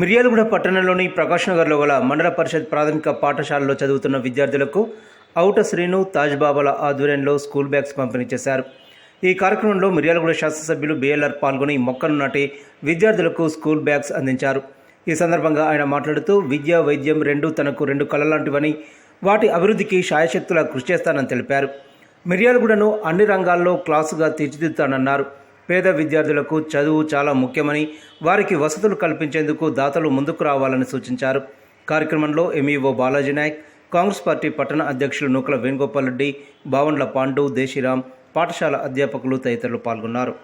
మిర్యాలగూడ పట్టణంలోని ప్రకాష్ నగర్లో గల మండల పరిషత్ ప్రాథమిక పాఠశాలలో చదువుతున్న విద్యార్థులకు ఔట శ్రీను తాజ్ బాబాల ఆధ్వర్యంలో స్కూల్ బ్యాగ్స్ పంపిణీ చేశారు. ఈ కార్యక్రమంలో మిర్యాలగూడ శాసనసభ్యులు బీఎల్ఆర్ పాల్గొని మొక్కలు నాటి విద్యార్థులకు స్కూల్ బ్యాగ్స్ అందించారు. ఈ సందర్భంగా ఆయన మాట్లాడుతూ విద్య వైద్యం రెండు తనకు రెండు కళలాంటివని వాటి అభివృద్ధికి శాయశక్తుల కృషి చేస్తానని తెలిపారు. మిర్యాలగూడను అన్ని రంగాల్లో క్లాసుగా తీర్చిదిద్దుతానన్నారు. పేద విద్యార్థులకు చదువు చాలా ముఖ్యమని వారికి వసతులు కల్పించేందుకు దాతలు ముందుకు రావాలని సూచించారు. కార్యక్రమంలో ఎంఈఓ బాలాజీ నాయక్ కాంగ్రెస్ పార్టీ పట్టణ అధ్యక్షులు నూకల వేణుగోపాల్ రెడ్డి బావండ్ల పాండు దేశీరామ్ పాఠశాల అధ్యాపకులు తదితరులు పాల్గొన్నారు.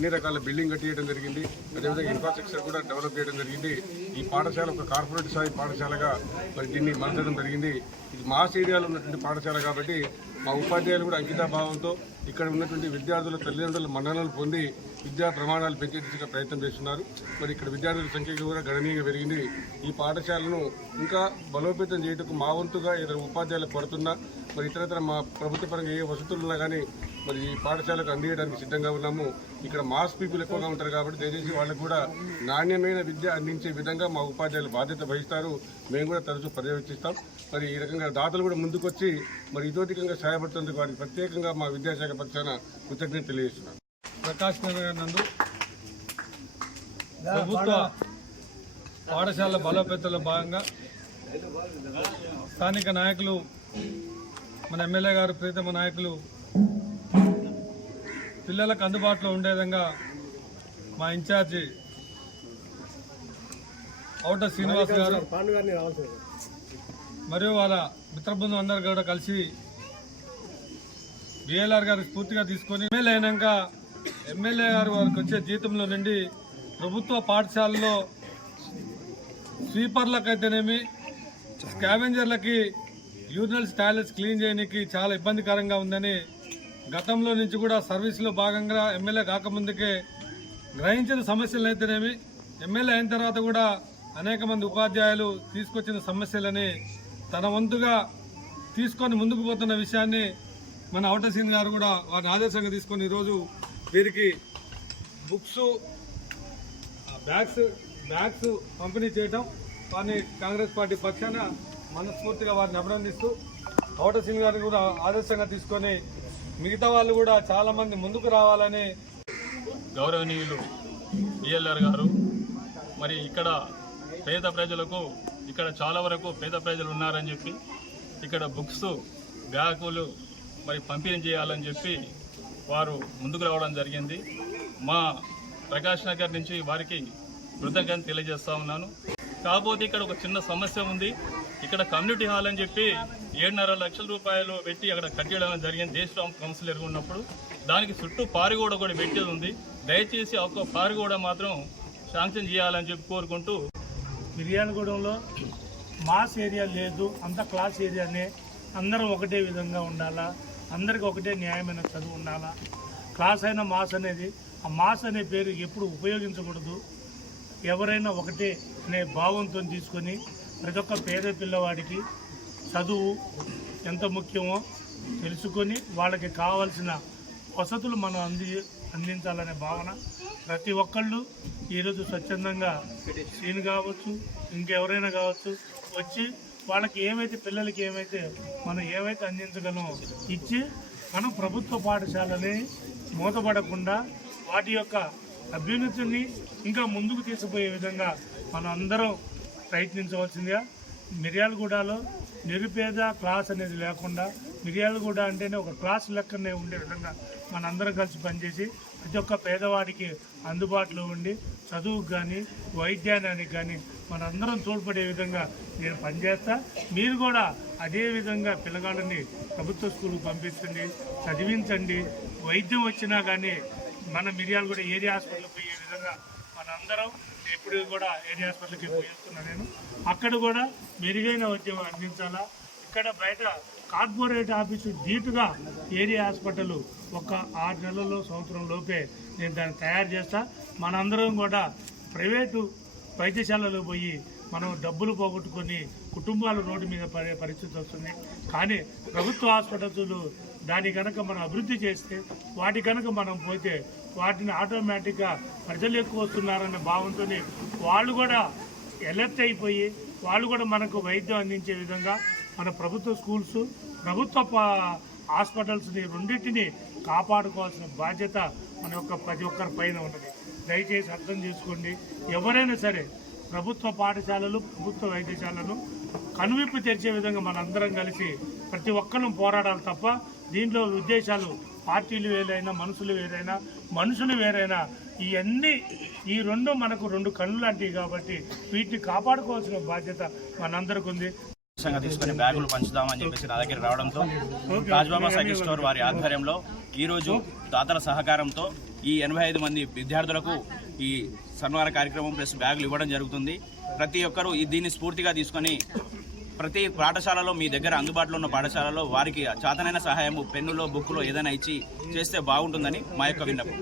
అన్ని రకాల బిల్డింగ్ కట్టియడం జరిగింది. అదేవిధంగా ఇన్ఫ్రాస్ట్రక్చర్ కూడా డెవలప్ చేయడం జరిగింది. ఈ పాఠశాల ఒక కార్పొరేట్ స్థాయి పాఠశాలగా మరి దీన్ని మలచడం జరిగింది. ఇది మాస్ ఏరియాలో ఉన్నటువంటి పాఠశాల కాబట్టి మా ఉపాధ్యాయులు కూడా అంకితాభావంతో ఇక్కడ ఉన్నటువంటి విద్యార్థుల తల్లిదండ్రుల మన్ననలు పొంది విద్యా ప్రమాణాలు పెంచేట్టుగా ప్రయత్నం చేస్తున్నారు. మరి ఇక్కడ విద్యార్థుల సంఖ్య కూడా గణనీయంగా పెరిగింది. ఈ పాఠశాలను ఇంకా బలోపేతం చేయటకు మా వంతుగా ఇతర ఉపాధ్యాయులు పడుతున్నా మరి ఇతరతర మా ప్రభుత్వ పరంగా ఏ వసతులు ఉన్నా కానీ మరి ఈ పాఠశాలకు అందించడానికి సిద్ధంగా ఉన్నాము. ఇక్కడ మాస్ పీపుల్ ఎక్కువగా ఉంటారు కాబట్టి దయచేసి వాళ్ళకు కూడా నాణ్యమైన విద్య అందించే విధంగా మా ఉపాధ్యాయులు బాధ్యత వహిస్తారు. మేము కూడా తరచూ పర్యవేక్షిస్తాం. మరి ఈ రకంగా దాతలు కూడా ముందుకొచ్చి మరి ఇదోధికంగా సహాయపడుతుంది వారికి ప్రత్యేకంగా మా విద్యాశాఖ పక్షాన కృతజ్ఞత తెలియజేస్తున్నాం ప్రకాష్ నగర్ నందు ప్రభుత్వ పాఠశాల బలోపేతలో భాగంగా స్థానిక నాయకులు మన ఎమ్మెల్యే గారు ప్రీతమ నాయకులు పిల్లలకు అందుబాటులో ఉండే విధంగా మా ఇన్ఛార్జి ఔట శ్రీనివాస్ గారు మరియు వాళ్ళ మిత్ర బృందం అందరు కూడా కలిసి బిఎల్ఆర్ గారు స్ఫూర్తిగా తీసుకొని ఎమ్మెల్యే అయినాక ఎమ్మెల్యే గారు వారికి వచ్చే జీతంలో నుండి ప్రభుత్వ పాఠశాలలో స్వీపర్లకైతేనేమి స్కావెంజర్లకి యూరినల్స్ టాయిలెట్స్ క్లీన్ చేయడానికి చాలా ఇబ్బందికరంగా ఉందని గతంలో నుంచి కూడా సర్వీస్లో భాగంగా ఎమ్మెల్యే కాకముందుకే గ్రహించిన సమస్యలు అయితేనేమి ఎమ్మెల్యే అయిన తర్వాత కూడా అనేక మంది ఉపాధ్యాయులు తీసుకొచ్చిన సమస్యలని తన వంతుగా తీసుకొని ముందుకు పోతున్న విషయాన్ని మన ఔటర్ సింగ్ గారు కూడా వారిని ఆదర్శంగా తీసుకొని ఈరోజు వీరికి బుక్స్ బ్యాగ్స్ బ్యాగ్స్ పంపిణీ చేయటం వారిని కాంగ్రెస్ పార్టీ పక్షాన మనస్ఫూర్తిగా వారిని అభినందిస్తూ ఔటర్ సింగ్ గారిని కూడా ఆదర్శంగా తీసుకొని మిగతా వాళ్ళు కూడా చాలామంది ముందుకు రావాలని గౌరవనీయులు బిఎల్ఆర్ గారు మరి ఇక్కడ పేద ప్రజలకు ఇక్కడ చాలా వరకు పేద ప్రజలు ఉన్నారని చెప్పి ఇక్కడ బుక్స్ బ్యాగులు మరి పంపిణీ చేయాలని చెప్పి వారు ముందుకు రావడం జరిగింది. మా ప్రకాష్ నగర్ నుంచి వారికి కృతజ్ఞత తెలియజేస్తా ఉన్నాను. కాకపోతే ఇక్కడ ఒక చిన్న సమస్య ఉంది. ఇక్కడ కమ్యూనిటీ హాల్ అని చెప్పి ఏడున్నర లక్షల రూపాయలు పెట్టి అక్కడ కట్టడం జరిగింది. దేశరామ్ కౌన్సిలర్ ఉన్నప్పుడు దానికి చుట్టూ పారిగోడ కూడా పెట్టేది ఉంది. దయచేసి ఆ ఒక్క పారిగోడ మాత్రం శాంక్షన్ చేయాలని చెప్పి కోరుకుంటూ మిర్యాలగూడెంలో మాస్ ఏరియా లేదు. అంత క్లాస్ ఏరియానే అందరం ఒకటే విధంగా ఉండాలా? అందరికి ఒకటే న్యాయమైన చదువు ఉండాలా? క్లాస్ అయిన మాస్ అనేది ఆ మాస్ అనే పేరు ఎప్పుడు ఉపయోగించకూడదు. ఎవరైనా ఒకటే అనే భావంతో తీసుకొని ప్రతి ఒక్క పేద పిల్లవాడికి చదువు ఎంత ముఖ్యమో తెలుసుకొని వాళ్ళకి కావాల్సిన వసతులు మనం అంది అందించాలనే భావన ప్రతి ఒక్కళ్ళు ఈరోజు స్వచ్ఛందంగా సీన్ కావచ్చు ఇంకెవరైనా కావచ్చు వచ్చి వాళ్ళకి ఏమైతే పిల్లలకి ఏమైతే మనం ఏమైతే అందించగలమో ఇచ్చి మనం ప్రభుత్వ పాఠశాలని మూతపడకుండా వాటి యొక్క అభ్యున్నతిని ఇంకా ముందుకు తీసుకుపోయే విధంగా మనం అందరం ప్రయత్నించవలసిందిగా మిర్యాలగూడలో నిరుపేద క్లాస్ అనేది లేకుండా మిర్యాలగూడ అంటేనే ఒక క్లాస్ లెక్కనే ఉండే విధంగా మనందరం కలిసి పనిచేసి ప్రతి ఒక్క పేదవాడికి అందుబాటులో ఉండి చదువుకు కానీ వైద్యానికి కానీ మనందరం తోడ్పడే విధంగా నేను పనిచేస్తా. మీరు కూడా అదే విధంగా పిల్లగాళ్ళని ప్రభుత్వ స్కూల్కి పంపించండి చదివించండి. వైద్యం వచ్చినా కానీ మన మిర్యాలు కూడా ఏరియా హాస్పిటల్కి పోయే విధంగా మనందరం ఎప్పుడు కూడా ఏరియా హాస్పిటల్కి పోయేస్తున్నా నేను. అక్కడ కూడా మెరుగైన వైద్యం అందించాలా? ఇక్కడ బయట కార్పొరేట్ ఆఫీసు ధీటుగా ఏరియా హాస్పిటల్ ఒక ఆరు నెలల్లో సంవత్సరం లోపే నేను దాన్ని తయారు చేస్తా. మనందరం కూడా ప్రైవేటు వైద్యశాలలో పోయి మనం డబ్బులు పోగొట్టుకొని కుటుంబాలు రోడ్డు మీద పడే పరిస్థితి వస్తుంది కానీ ప్రభుత్వ హాస్పిటల్స్ దాని కనుక మనం అభివృద్ధి చేస్తే వాటి కనుక మనం పోతే వాటిని ఆటోమేటిక్గా ప్రజలు ఎక్కువ వస్తున్నారనే భావంతో వాళ్ళు కూడా ఎలర్ట్ అయిపోయి వాళ్ళు కూడా మనకు వైద్యం అందించే విధంగా మన ప్రభుత్వ స్కూల్స్ ప్రభుత్వ హాస్పిటల్స్ని రెండింటిని కాపాడుకోవాల్సిన బాధ్యత మన యొక్క ప్రతి ఒక్కరి పైన ఉన్నది. దయచేసి అర్థం చేసుకోండి. ఎవరైనా సరే ప్రభుత్వ పాఠశాలలు ప్రభుత్వ వైద్యశాలను కనువిప్పు తెరిచే విధంగా మనందరం కలిసి ప్రతి ఒక్కరూ పోరాడాలి తప్ప దీంట్లో ఉద్దేశాలు పార్టీలు వేరైనా మనుషులు వేరైనా మనుషులు వేరైనా ఇవన్నీ ఈ రెండు మనకు రెండు కళ్ళు లాంటివి కాబట్టి వీటిని కాపాడుకోవాల్సిన బాధ్యత మనందరికి ఉంది. తీసుకుని బ్యాగులు పంచుదామని చెప్పేసి నా దగ్గర రావడంతో రాజ్బాబా సైకిల్ స్టోర్ వారి ఆధ్వర్యంలో ఈ రోజు దాతల సహకారంతో ఈ ఎనభై ఐదు మంది విద్యార్థులకు ఈ సన్మాన కార్యక్రమం ప్లస్ బ్యాగులు ఇవ్వడం జరుగుతుంది. ప్రతి ఒక్కరూ ఈ దీన్ని స్ఫూర్తిగా తీసుకొని ప్రతి పాఠశాలలో మీ దగ్గర అందుబాటులో ఉన్న పాఠశాలలో వారికి చాతనైన సహాయం పెన్నులో బుక్కులో ఏదైనా ఇచ్చి చేస్తే బాగుంటుందని మా యొక్క విన్నపం.